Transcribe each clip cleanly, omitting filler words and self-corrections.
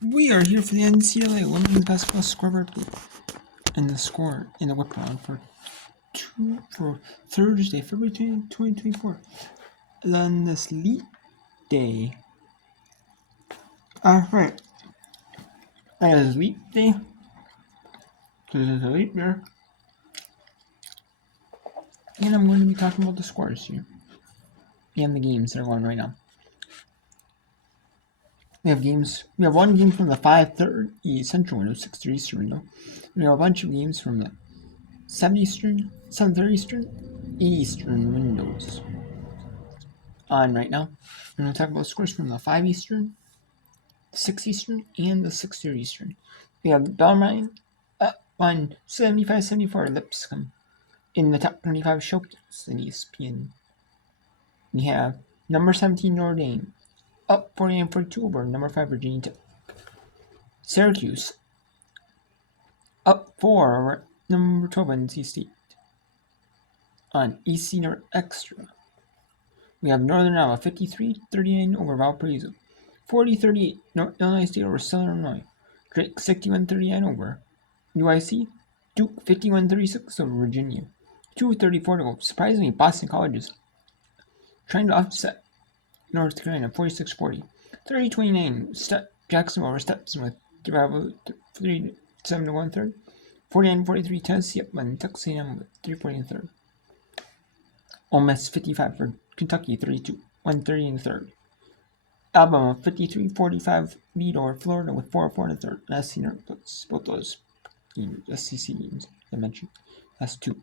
We are here for the NCAA Women's Basketball Score Report and the score in the whip round for Thursday, February 2024. On this leap day. Alright. That is leap day. Because it's a leap year. And I'm going to be talking about the scores here. And the games that are going right now. We have one game from the 5:30 Central window, 6:30 Eastern window. We have a bunch of games from the 7 Eastern, 7:30 Eastern, 8 Eastern windows on right now. We're going to talk about scores from the 5 Eastern, 6 Eastern, and the 6:30 Eastern. We have Bellarmine up on 75-74 Lipscomb in the top 25 showcase in ESPN. We have number 17 Notre Dame up 49-42 over number 5 Virginia Tech. Syracuse up 4 over number 12 NC State on EC North Extra. We have Northern Iowa 53-39 over Valparaiso. 40-38 North Illinois State over Southern Illinois. Drake 61-39 over UIC. Duke 51-36 over Virginia. 2:34 to go. Surprisingly, Boston College is trying to offset North Carolina 46-40. 30-29 Jacksonville over Stetson with 3-7 to 1/3. 49-43 Tennessee up on Texas A&M with 3:40 1/3. Ole Miss 55 for Kentucky 32 130 in the third. Alabama 53-45 lead over Florida with 4-4 in the third. That's senior puts both those games, SEC games I mentioned. That's two.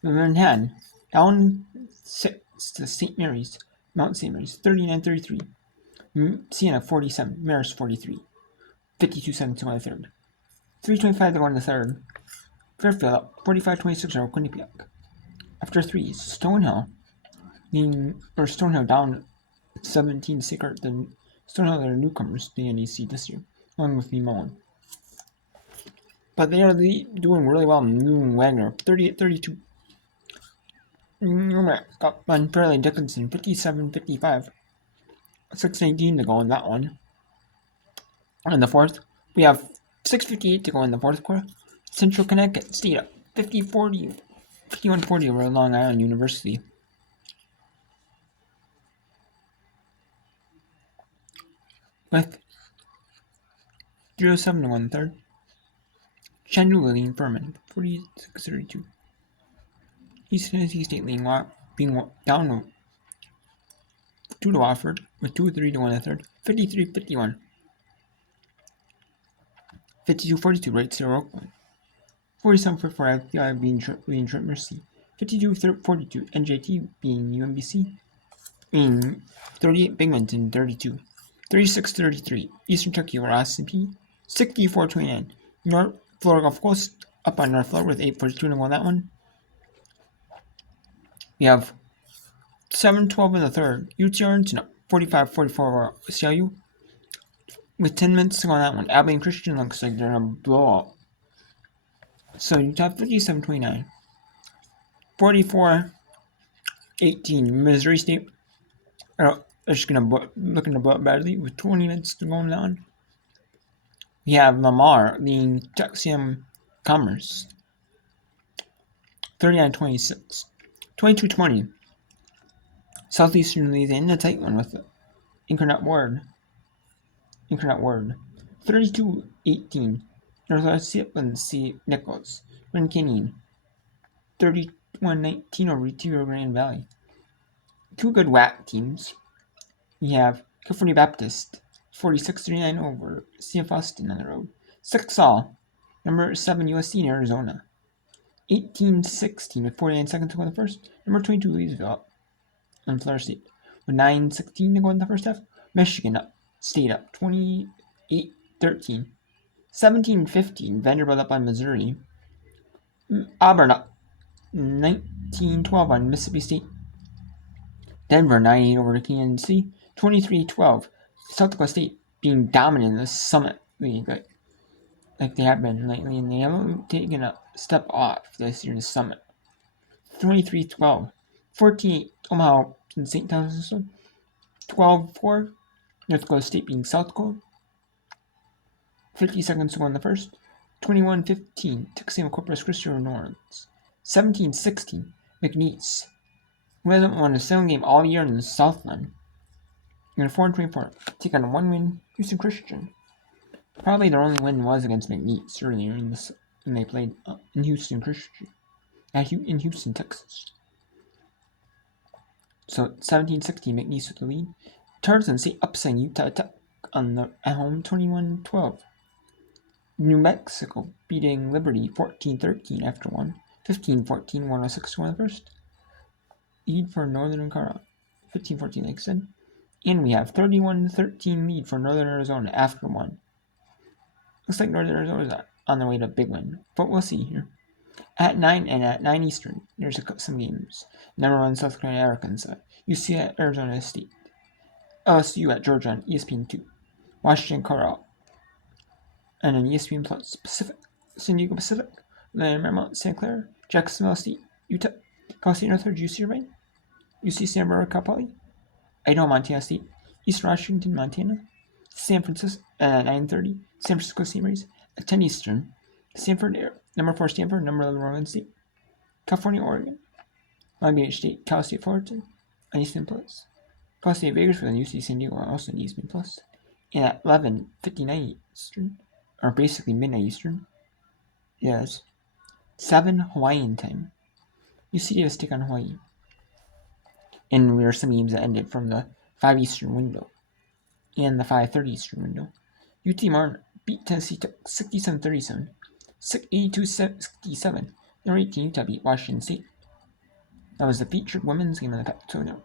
Manhattan down 6 to St. Mary's, Mount St. Mary's 39-33. Siena 47, Marist 43. 52-7 to my third. 3:25 to go in the third. Fairfield up 45-26 over Quinnipiac. After three, Stonehill down 17 to Sacred. The Stonehill are newcomers to the NEC this year, along with Mullen. But they are doing really well in Newman Wagner, 38-32. Up on Fairleigh Dickinson, 57-55. 6:19 to go in that one. In the fourth, we have 6:58 to go in the fourth quarter. Central Connecticut State up 51-40 over Long Island University. With 3:07 to 1/3. Chandler leading Furman 46-32. East Tennessee State being down 2 to Wofford with 2:03 to 1/3. 53-51. 52-42 right to Oakland. 47-44 FBI being Trent Mercy. 52-42 NJT being UMBC. In 38 Binghamton 32. 36-33 Eastern Kentucky over SCP. 64-29 North Florida Gulf Coast up on North Florida with 8:42 to go on that one. We have 7-12 in the third. UT Arlington up 45-44 over CIU. With 10 minutes to go on that one. Abilene Christian looks like they're going to blow up. So Utah 57-29. 44-18 Missouri State. They're just looking to blow up badly with 20 minutes to go on that one. We have Lamar leading Texas A&M Commerce 39-26. 22-20 Southeastern Louisiana in a tight one with Incarnate Word. 32-18 Northwest Seattle C. Nichols. Grand Canyon 31-19 over Rio Grande Valley. Two good WAC teams. We have California Baptist 46-39 over CF Austin on the road. 6-all. Number 7 USC in Arizona. 18-16 with 49 seconds to go in the first. Number 22 Louisville up on Florida State with 9:16 to go in the first half. Michigan State up 28-13. 17-15 Vanderbilt up on Missouri. Auburn up 19-12 on Mississippi State. Denver 9-8 over Kansas City. 23-12 South Dakota State being dominant in the Summit League like they have been lately, and they haven't taken a step off this year in the Summit. 23-12. 14-8 Omaha and St. Thomas. 12-4 North Dakota State being South Dakota. 50 seconds to go in the first. 21-15, Tuxedo Corpus Christi or New Orleans. 17-16, McNeese, who hasn't won a single game all year in the Southland. And 4-24, take on a 1-win Houston Christian. Probably their only win was against McNeese earlier when they played in Houston Christian, in Houston, Texas. So 17-16, McNeese with the lead. Tarzan State upsetting Utah Tech at home 21-12. New Mexico beating Liberty 14-13 after 1. 15-14, 106 to 1 the first. Lead for Northern Colorado. 15-14, like I said. And we have 31-13 lead for Northern Arizona after 1. Looks like Northern Arizona is on their way to a big win, but we'll see here. At 9 and at 9 Eastern, there's some games. Number 1, South Carolina, Arkansas. UC at Arizona State. LSU at Georgia on ESPN2. Washington, Colorado. And on ESPN Plus, Pacific, San Diego Pacific, Marymount, St. Clair, Jacksonville State, Utah, Cal State Northridge, UC Irvine, UC Santa Barbara, Cal Poly, Idaho, Montana State, East Washington, Montana, San Francisco at 9:30, San Francisco State Rays at 10 Eastern, Stanford, number 4 Stanford, number 11 Oregon State, California, Oregon, Long Beach State, Cal State Fullerton on ESPN Plus, Cal State Bakersfield and UC San Diego also on ESPN Plus, and at 11:59 Eastern, or basically midnight Eastern, yes, 7 Hawaiian time. UC Davis take on Hawaii. And there are some games that ended from the 5 Eastern window and the 5:30 Eastern window. UT Martin beat Tennessee Tech 67-37, 82-67. Number 18 Utah beat Washington State. That was the featured women's game of the Pac-12.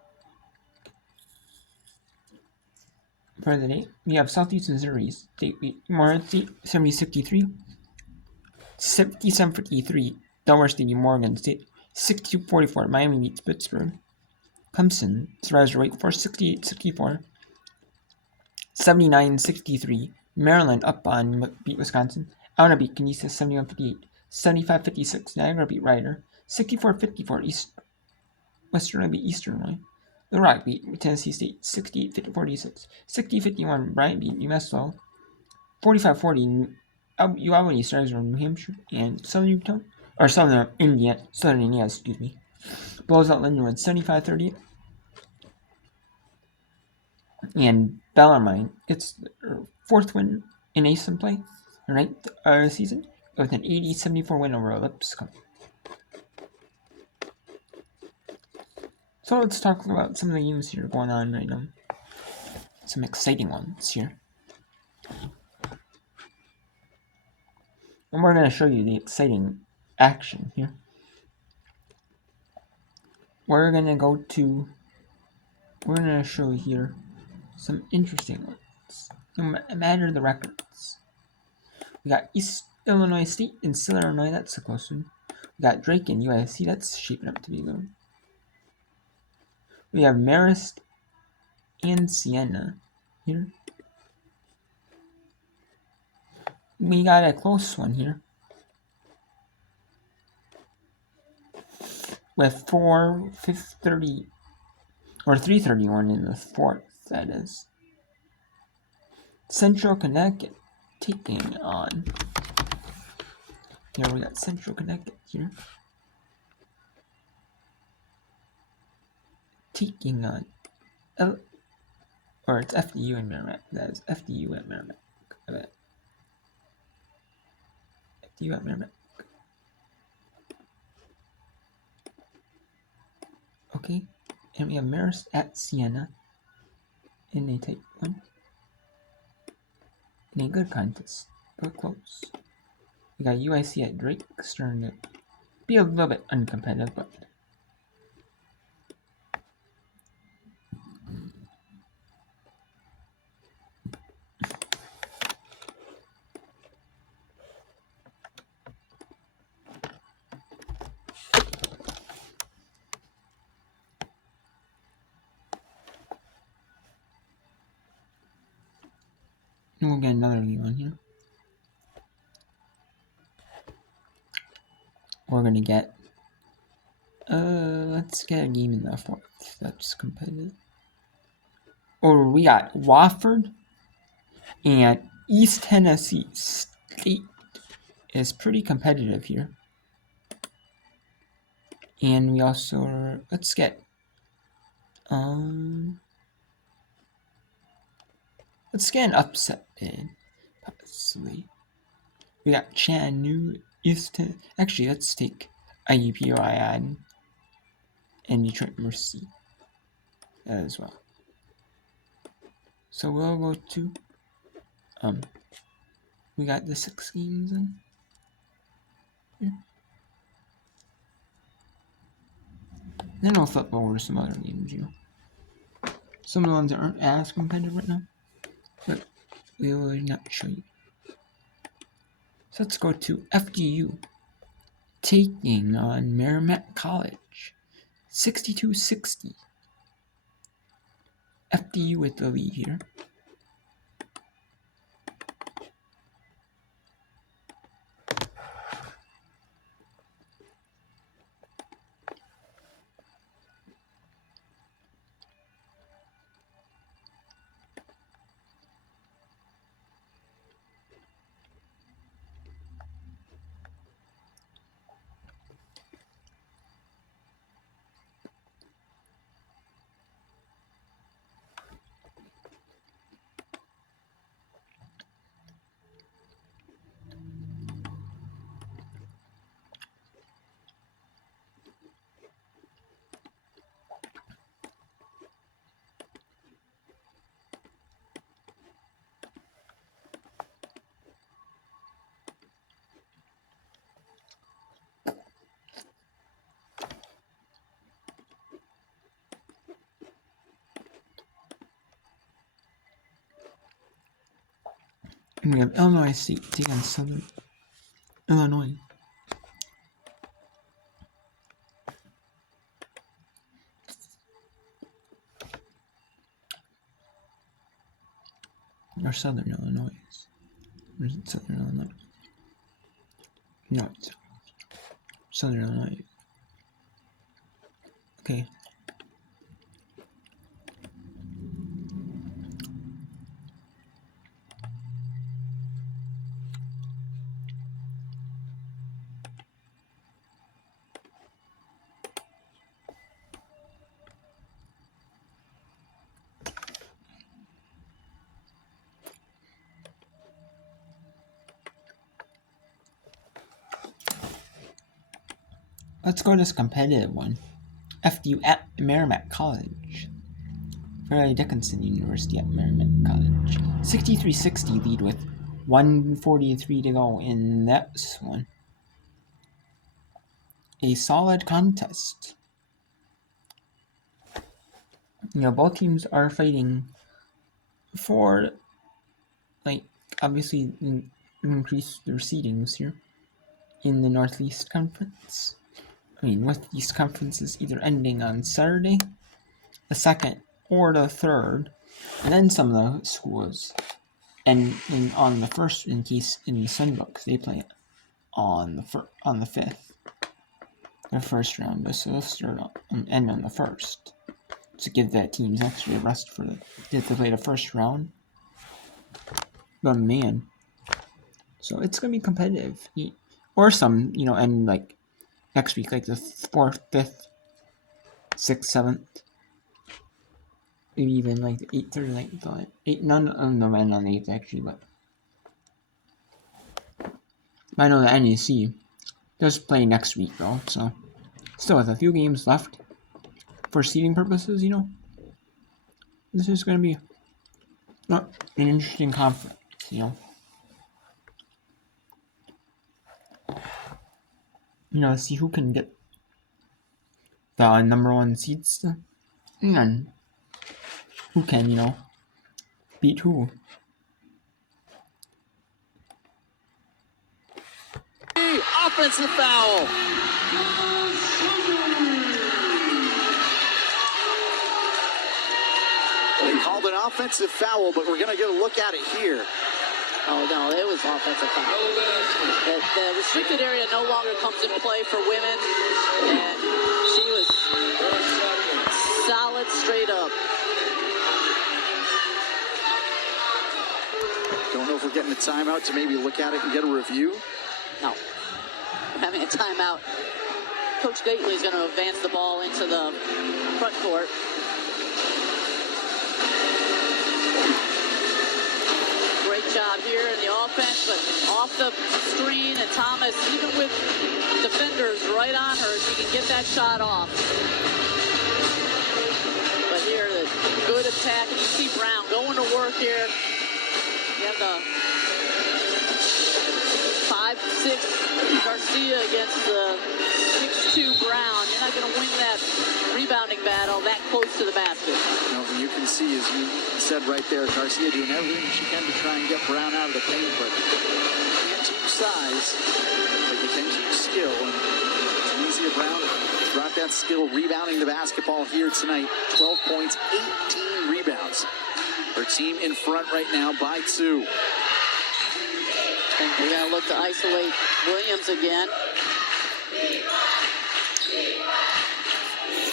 For the day, we have Southeast Missouri State beat Morehead State 70-63, 57-53. Delaware State beat Morgan State 62-44. Miami beats Pittsburgh. Clemson survives to Wake Forest 68-64, 79-63. Maryland up on beat Wisconsin. Alabama beat Kansas 71-58, 75-56. Niagara beat Rider 64-54. Western beat Eastern Illinois. Little Rock beat Tennessee State 68-46, 60-51. Bryant beat New Mexico 45-40. Albany Stars from New Hampshire and Southern Indiana, blows out Lindenwood 75-38. And Bellarmine gets their 4th win in ASUN play, their 9th season, with an 80-74 win over Lipscomb. So let's talk about some of the games here going on right now. Some exciting ones here. And we're going to show you the exciting action here. We're going to show here some interesting ones, no matter the records. We got East Illinois State and Southern Illinois, that's a close one. We got Drake and USC, that's shaping up to be good. We have Marist and Siena here. We got a close one here with 3:31 in the 4th, that is. Central Connecticut taking on. Here we got Central Connecticut here. Taking on. Or it's FDU and Merrimack. That is FDU at Merrimack. I bet. FDU at Merrimack. Okay. And we have Marist at Siena in a type 1. In a good contest, but close. We got UIC at Drake, starting to be a little bit uncompetitive, but and we'll get another game on here. We're gonna get let's get a game in the 4th that's competitive. Or we got Wofford and East Tennessee State is pretty competitive here. And we also, let's get an upset in, possibly. We got Chattanooga, Easton. Actually, let's take IUP Ryan and Detroit Mercy as well. So we'll go to, we got the 6 games in here. Then we'll flip over some other games, you know. Some of the ones that aren't as competitive right now, but we will not show you. So let's go to FDU taking on Merrimack College, 62-60. FDU with the lead here. And we have Illinois State taking on Southern Illinois. Or Southern Illinois. Or is it Southern Illinois? No, it's Southern Illinois. Okay. Let's go to this competitive one. FDU at Merrimack College. Fairleigh Dickinson University at Merrimack College. 63-60 lead with 1:43 to go in that one. A solid contest. You know, both teams are fighting for, like, obviously increase their seedings here in the Northeast Conference. I mean, with these conferences either ending on Saturday, the 2nd, or the 3rd, and then some of the schools, and on the 1st, in case in the Sunbooks, they play on the 5th, the first round. So they'll start end on the 1st to give that teams extra rest for to play the first round. But man, so it's gonna be competitive, or some, you know, and like next week, like the 4th, 5th, 6th, 7th, maybe even like the 8th or 9th. 8, none on the 8th actually, but I know the NEC does play next week though, so still with a few games left for seeding purposes, you know, this is gonna be an interesting conference, you know. You know, see who can get the number 1 seeds, and who can, you know, beat who. Offensive foul. They called an offensive foul, but we're going to get a look at it here. Oh, no, it was offensive foul. The restricted area no longer comes into play for women, and she was solid straight up. Don't know if we're getting a timeout to maybe look at it and get a review. No. We're having a timeout. Coach Gately is going to advance the ball into the front court. Great job here in the offense, but off the screen, and Thomas, even with defenders right on her, she can get that shot off. But here, the good attack, and you see Brown going to work here. You have the 5'6" Garcia against the 6'2" Brown. You're not going to win that rebounding battle that close to the basket. No, and you can see, as you said right there, Garcia doing everything she can to try and get Brown out of the paint, but you can't teach size, but you can teach skill. And Tunisia Brown has brought that skill, rebounding the basketball here tonight. 12 points, 18 rebounds. Her team in front right now by 2. And we're going to look to isolate Williams again.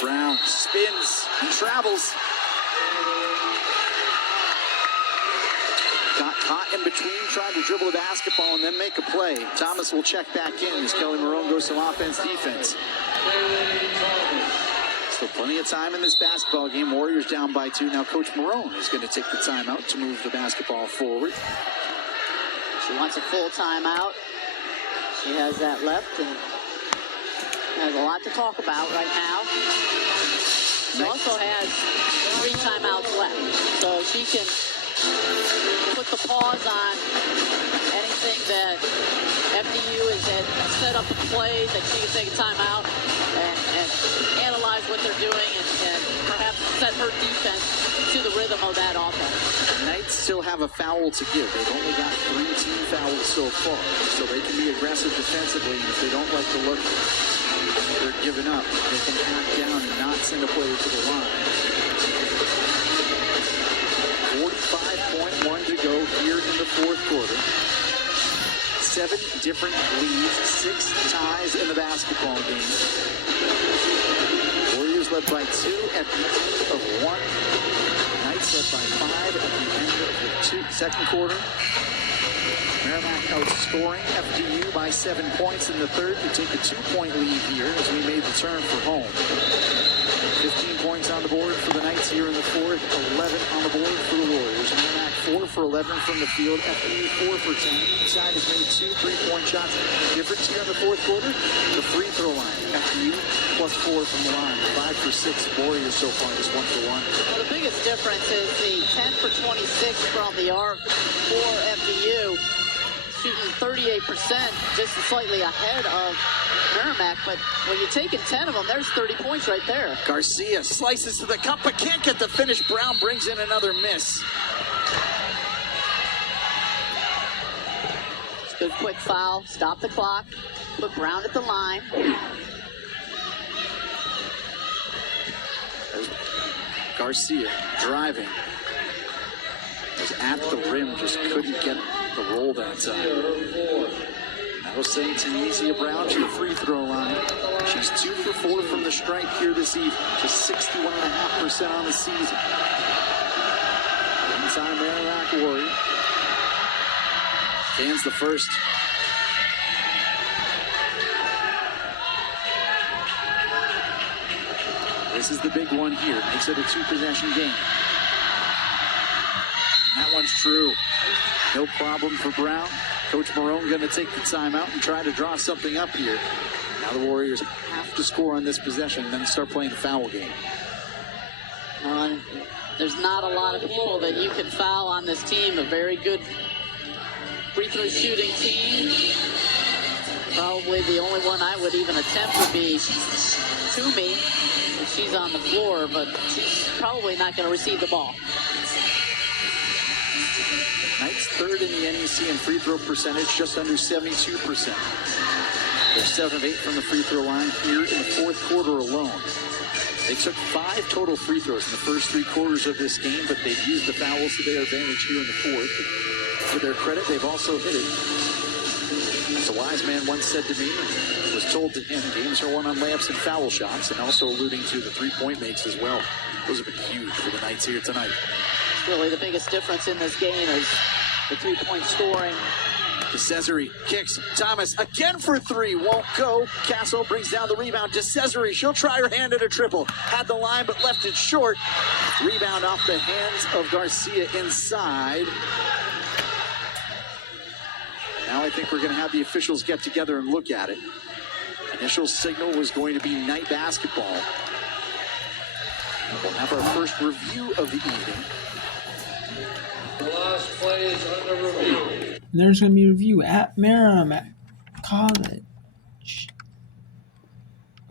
Brown spins and travels. Got caught in between, tried to dribble the basketball and then make a play. Thomas will check back in as Kelly Marone goes to offense, defense. Still plenty of time in this basketball game. Warriors down by 2. Now Coach Marone is going to take the timeout to move the basketball forward. She wants a full timeout. She has that left and has a lot to talk about right now. She also has 3 timeouts left, so she can put the pause on anything that FDU has set up a play that she can take a timeout and analyze what they're doing and perhaps set her defense to the rhythm of that offense. Knights still have a foul to give. They've only got 3 team fouls so far, so they can be aggressive defensively, and if they don't like the look they're giving up, they can hack down and not send a player to the line. 45.1 to go here in the 4th quarter. 7 different leads, 6 ties in the basketball game. Warriors led by 2 at the end of 1. Knights led by 5 at the end of the second quarter. Merrimack outscoring FDU by 7 points in the 3rd to take a 2-point lead here as we made the turn for home. 15 points on the board for the Knights here in the 4th, 11 on the board for the Warriors. Merrimack 4 for 11 from the field, FDU 4 for 10. Each side has made 2 3-point shots. Difference here in the 4th quarter, the free throw line. FDU plus 4 from the line, 5 for 6. Warriors so far just 1 for 1. Well, the biggest difference is the 10 for 26 from the arc for FDU. Shooting 38%, just slightly ahead of Merrimack, but when you're taking 10 of them, there's 30 points right there. Garcia slices to the cup, but can't get the finish. Brown brings in another miss. Good quick foul, stop the clock, put Brown at the line. There's Garcia driving. Was at the rim, just couldn't get the roll that time. I was saying Tunisia Brown to the free throw line. She's 2 for 4 from the stripe here this evening. Just 61.5% on the season. One-time Merrimack Warrior. Stands the first. This is the big one here. Makes it a 2-possession game. That one's true. No problem for Brown. Coach Marone going to take the timeout and try to draw something up here. Now the Warriors have to score on this possession and then start playing the foul game. There's not a lot of people that you can foul on this team. A very good free throw shooting team. Probably the only one I would even attempt would be Toomey if she's on the floor, but she's probably not going to receive the ball. Knights 3rd in the NEC in free throw percentage, just under 72%. They're 7 of 8 from the free throw line here in the 4th quarter alone. They took 5 total free throws in the first 3 quarters of this game, but they've used the fouls to their advantage here in the 4th. To their credit, they've also hit it. As a wise man once said to me, was told to him, games are won on layups and foul shots, and also alluding to the 3-point makes as well. Those have been huge for the Knights here tonight. Really the biggest difference in this game is the three-point scoring. DeCesare kicks. Thomas again for three. Won't go. Castle brings down the rebound. DeCesare, she'll try her hand at a triple. Had the line, but left it short. Rebound off the hands of Garcia inside. Now I think we're going to have the officials get together and look at it. Initial signal was going to be night basketball. We'll have our first review of the evening. The last play is under review. There's going to be a review at Merrimack College.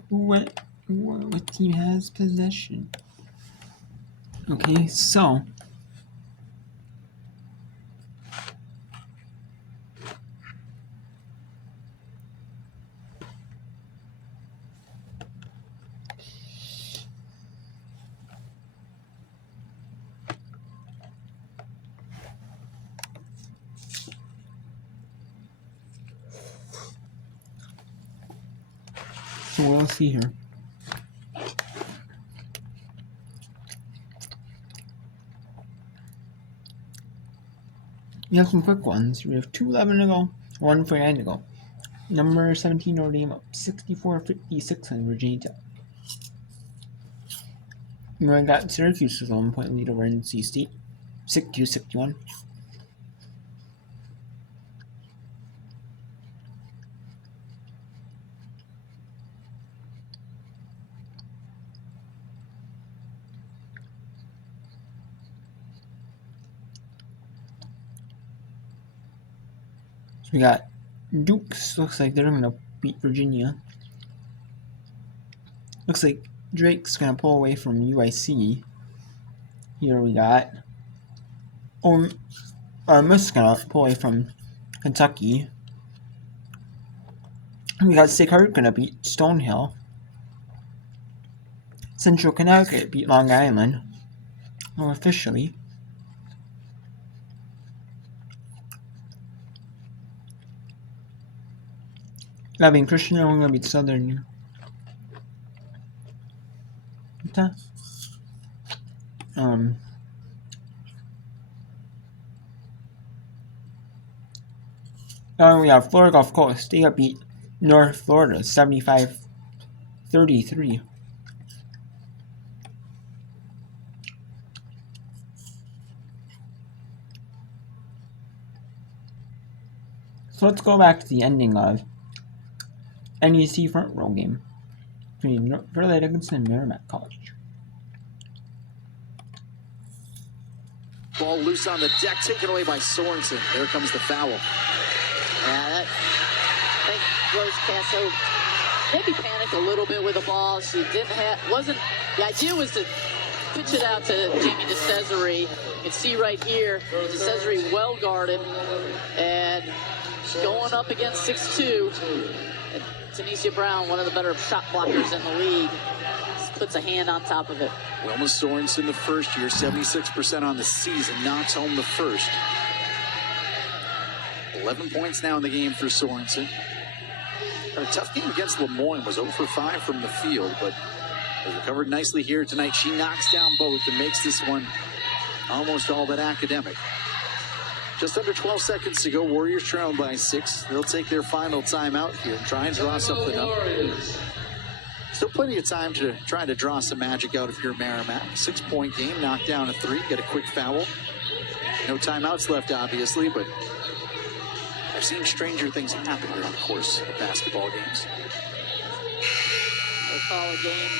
What team has possession? Okay, so we'll see here. We have some quick ones. We have 2:11 to go, 1:49 to go. Number 17 Notre Dame up 64-56 on Virginia Tech. We got Syracuse with a 1-point lead over NC State, 62-61. So we got Dukes. Looks like they're gonna beat Virginia. Looks like Drake's gonna pull away from UIC. Here we got Miss gonna pull away from Kentucky. We got Sacred gonna beat Stonehill. Central Connecticut beat Long Island. Officially. That being Christian, I'm gonna beat Southern. Now we have Florida Gulf Coast. They got beat North Florida 75-33. So let's go back to the ending of NEC front row game between Fairleigh Dickinson and Merrimack College. Ball loose on the deck, taken away by Sorensen. There comes the foul. Yeah, I think Rose Casso maybe panicked a little bit with the ball. She the idea was to pitch it out to Jamie DeCesare. You can see right here, DeCesare well guarded and going up against 6'2". And Tanisha Brown, one of the better shot blockers in the league, puts a hand on top of it. Wilma Sorensen, the first year, 76% on the season, knocks home the first. 11 points now in the game for Sorensen. A tough game against Lemoyne, was 0 for 5 from the field, but has recovered nicely here tonight. She knocks down both and makes this one almost all but academic. Just under 12 seconds to go. Warriors trailing by 6. They'll take their final timeout here and try and draw something up. Still plenty of time to try to draw some magic out of your Merrimack. 6-point game, knock down a 3, get a quick foul. No timeouts left, obviously, but I've seen stranger things happen during the course of basketball games. I recall a game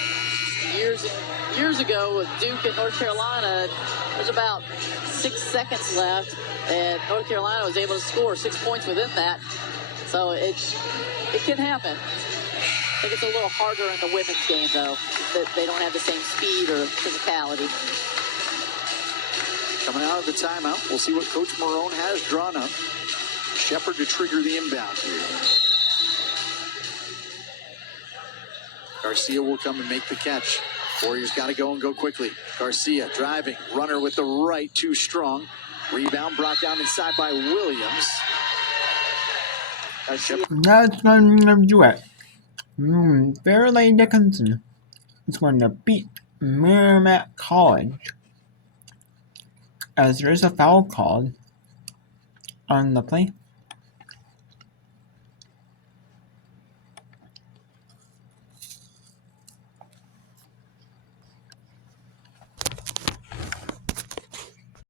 years ago with Duke and North Carolina. There's about 6 seconds left, and North Carolina was able to score 6 points within that. So it can happen. I think it's a little harder in the women's game, though, that they don't have the same speed or physicality. Coming out of the timeout, we'll see what Coach Marone has drawn up. Shepard to trigger the inbound here. Garcia will come and make the catch. Warriors got to go and go quickly. Garcia driving, runner with the right, too strong. Rebound brought down inside by Williams. That's going to do it. Fairleigh Dickinson is going to beat Merrimack College, as there is a foul called On the play.